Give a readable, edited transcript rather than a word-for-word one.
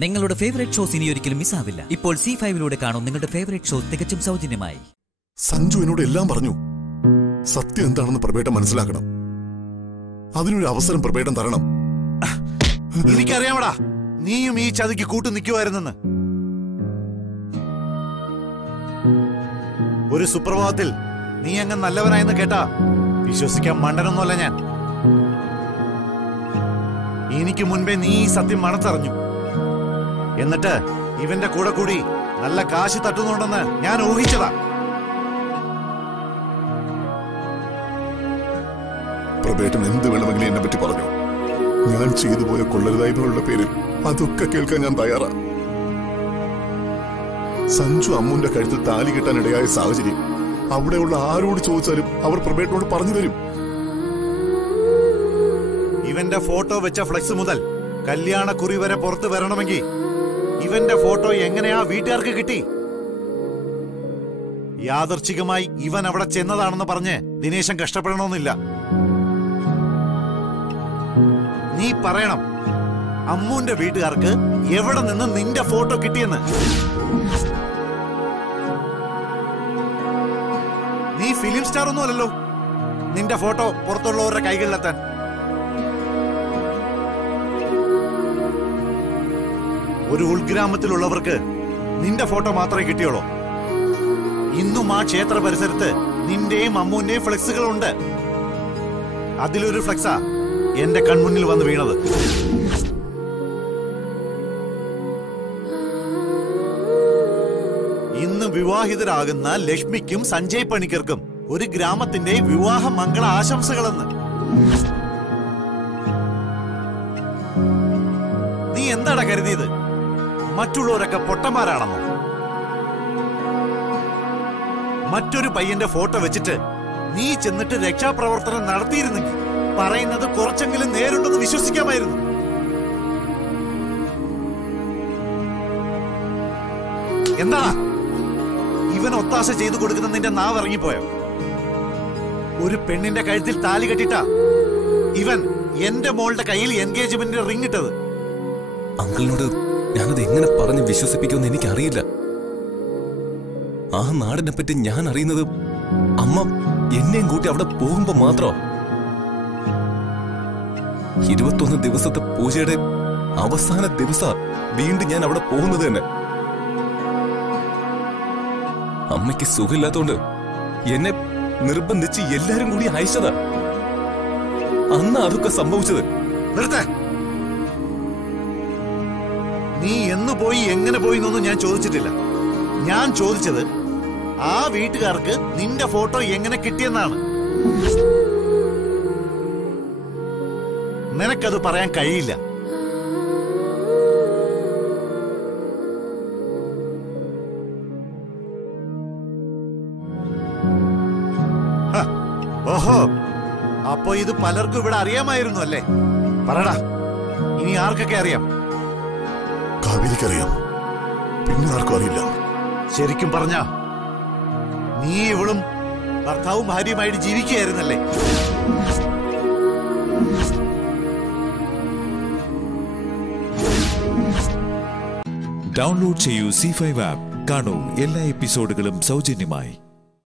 നിങ്ങളുടെ favourite shows ഇനി ഒരിക്കലും മിസ്സാവില്ല. ഇപ്പോൾ C5-ലൂടെ കാണും നിങ്ങളുടെ ഫേവറേറ്റ് ഷോ തികച്ചും സൗജന്യമായി. സഞ്ജു എന്നോട് എല്ലാം പറഞ്ഞു. സത്യം എന്താണെന്ന് പ്രഭേട്ടൻ മനസ്സിലാക്കണം. അതിനൊരു അവസരം പ്രഭേട്ടൻ തരണം. എനിക്കറിയാമടാ, നീയും ഈ ചതിക്ക് കൂട്ടു നിൽക്കുമായിരുന്നെന്ന്. ഒരു സുപ്രഭാതത്തിൽ നീ അങ്ങ് നല്ലവനായെന്ന് കേട്ടാ വിശ്വസിക്കാൻ മണ്ടനൊന്നുമല്ല ഞാൻ. എനിക്ക് മുൻപേ നീ ഈ സത്യം മണത്തറിഞ്ഞു. എന്നിട്ട് ഇവന്റെ കൂടെ കൂടി നല്ല കാശ് തട്ടുന്നുണ്ടെന്ന് ഞാൻ ഊഹിച്ചതാ. പ്രഭേട്ടൻ എന്ത് വേണമെങ്കിലും എന്നെ പറ്റി പറഞ്ഞു. ഞാൻ ചെയ്തു പോയ കൊള്ളരുതായ്മകളുടെ പേരിൽ അതൊക്കെ കേൾക്കാൻ ഞാൻ തയ്യാറാ. സഞ്ജു അമ്മുന്റെ കഴുത്തിൽ താലി കെട്ടാനിടയായ സാഹചര്യം അവിടെയുള്ള ആരോട് ചോദിച്ചാലും അവർ പ്രഭേട്ടനോട് പറഞ്ഞു തരും. ഇവന്റെ ഫോട്ടോ വെച്ച ഫ്ലെക്സ് മുതൽ കല്യാണക്കുറി വരെ പുറത്തു വരണമെങ്കിൽ ഇവന്റെ ഫോട്ടോ എങ്ങനെയാ വീട്ടുകാർക്ക് കിട്ടി? യാദർച്ഛികമായി ഇവൻ അവിടെ ചെന്നതാണെന്ന് പറഞ്ഞ് ദിനേശൻ കഷ്ടപ്പെടണമെന്നില്ല. നീ പറയണം അമ്മുന്റെ വീട്ടുകാർക്ക് എവിടെ നിന്ന് നിന്റെ ഫോട്ടോ കിട്ടിയെന്ന്. നീ ഫിലിം സ്റ്റാർ ഒന്നും അല്ലല്ലോ നിന്റെ ഫോട്ടോ പുറത്തുള്ളവരുടെ കൈകളിലെത്താൻ. ഒരു ഉൾഗ്രാമത്തിലുള്ളവർക്ക് നിന്റെ ഫോട്ടോ മാത്രമേ കിട്ടിയുള്ളൂ. ഇന്നും ആ ക്ഷേത്ര പരിസരത്ത് നിന്റെയും അമ്മുന്റെയും ഫ്ലെക്സുകളുണ്ട്. അതിലൊരു ഫ്ലെക്സാ എന്റെ കൺമുന്നിൽ വന്ന് വീണത്. ഇന്ന് വിവാഹിതരാകുന്ന ലക്ഷ്മിക്കും സഞ്ജയ് പണിക്കർക്കും ഒരു ഗ്രാമത്തിന്റെ വിവാഹ മംഗള ആശംസകളെന്ന്. നീ എന്താടാ കരുതിയത്? മറ്റുള്ളവരൊക്കെ പൊട്ടന്മാരാണെന്നോ? മറ്റൊരു പയ്യന്റെ ഫോട്ടോ വെച്ചിട്ട് നീ ചെന്നിട്ട് രക്ഷാപ്രവർത്തനം നടത്തിയിരുന്നെങ്കിൽ പറയുന്നത് കുറച്ചെങ്കിലും നേരുണ്ടെന്ന് വിശ്വസിക്കാമായിരുന്നു. എന്താ ഇവൻ ഒത്താശ ചെയ്തു കൊടുക്കുന്ന നിന്റെ നാവ് ഇറങ്ങിപ്പോയോ? ഒരു പെണ്ണിന്റെ കഴുത്തിൽ താലി കെട്ടിട്ടാ ഇവൻ എന്റെ മോളുടെ കയ്യിൽ എൻഗേജ്മെന്റിന്റെ റിംഗ് ഇട്ടത്. അങ്കിളിനോട് ഞാനത് എങ്ങനെ പറഞ്ഞ് വിശ്വസിപ്പിക്കുമെന്ന് എനിക്കറിയില്ല. ആ നാടിനെ പറ്റി ഞാൻ അറിയുന്നത് അമ്മ എന്നെയും കൂട്ടി അവിടെ പോകുമ്പോ മാത്രം. 21 ദിവസത്തെ പൂജയുടെ അവസാന ദിവസ വീണ്ടും ഞാൻ അവിടെ പോകുന്നത് തന്നെ. അമ്മയ്ക്ക് സുഖമില്ലാത്തോണ്ട് എന്നെ നിർബന്ധിച്ച് എല്ലാരും കൂടി അയച്ചതാ. അന്ന് അതൊക്കെ സംഭവിച്ചത്. നീ എന്ന് പോയി എങ്ങനെ പോയി എന്നൊന്നും ഞാൻ ചോദിച്ചിട്ടില്ല. ഞാൻ ചോദിച്ചത് ആ വീട്ടുകാർക്ക് നിന്റെ ഫോട്ടോ എങ്ങനെ കിട്ടിയെന്നാണ്. നിനക്കത് പറയാൻ കഴിയില്ല. ഓഹോ, അപ്പൊ ഇത് പലർക്കും ഇവിടെ അറിയാമായിരുന്നു അല്ലേ? പറടാ, ഇനി ആർക്കൊക്കെ അറിയാം? കാവേരിക്കറിയാം, പിന്നെ ആർക്കും അറിയില്ല. ശരിക്കും പറഞ്ഞ നീ ഇവളും ഭർത്താവും ഭാര്യയുമായിട്ട് ജീവിക്കുകയായിരുന്നല്ലേ? ഡൗൺലോഡ് ചെയ്യൂ C5 ആപ്പ്. കാണൂ എല്ലാ എപ്പിസോഡുകളും സൗജന്യമായി.